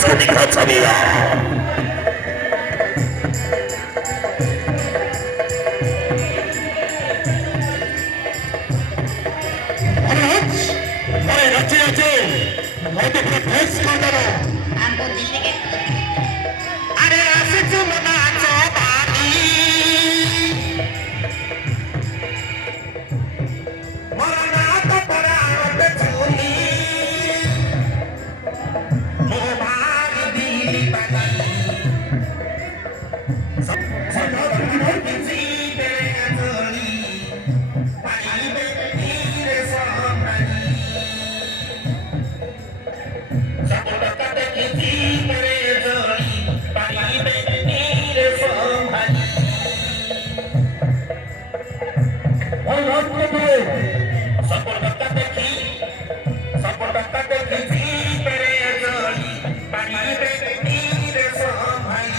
से दिखा चलिया मैं रचे रचे मैं तो प्रफेस कर दो हमको दिल्ली के अरे ऐसे जो मना चौबानी मरना तो पड़ा पे चूनी मोबाइल दिली बनी सब किसी तेरे जोड़ी पानी में नीरे सामनी सब कदे किसी तेरे जोड़ी पानी में नीरे सामनी और रात को सब कदे की सब कदे किसी तेरे जोड़ी पानी में नीरे सामनी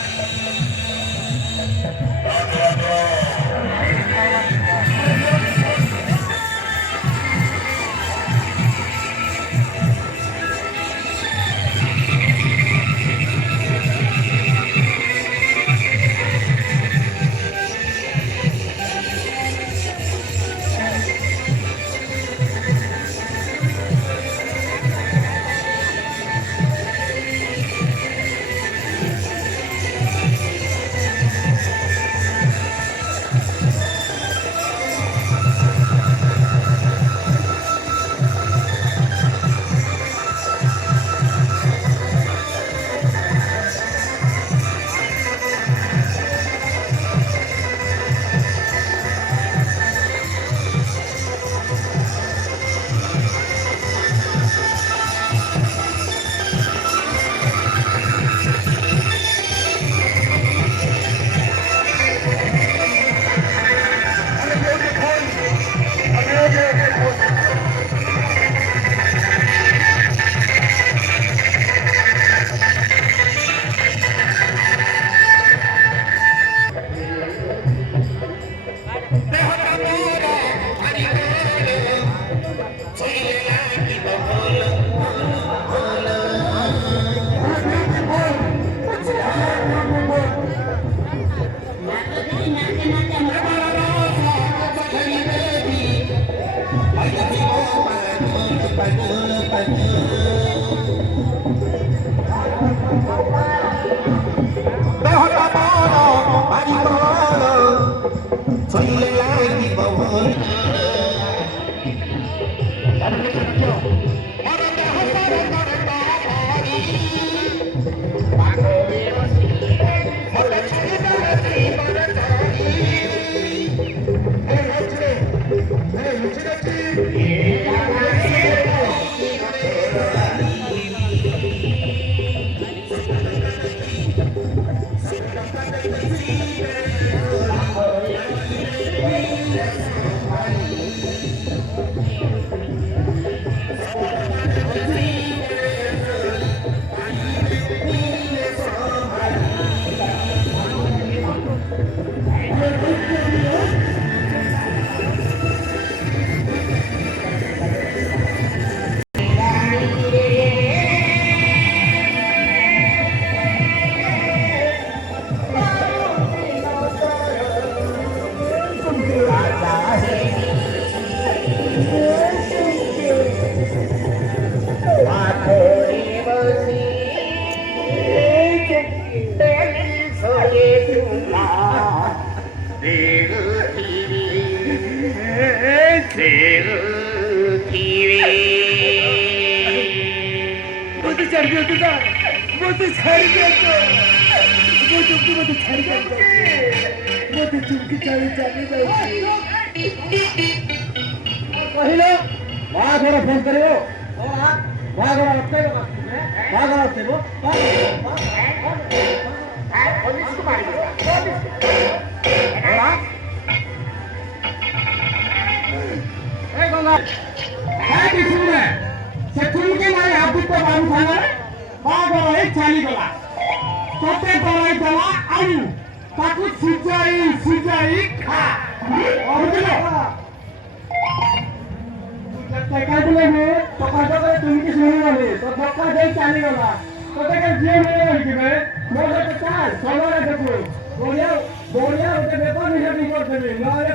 যে মেয়ে হইবে মোরে তো চাল সবার দেখো বলিয়া বলিয়া ওকে বেতন হিসাব করতে হবে নাহলে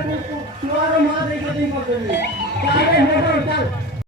তুই আর মা দেখে দিন করতে হবে তাহলে মোটর চাল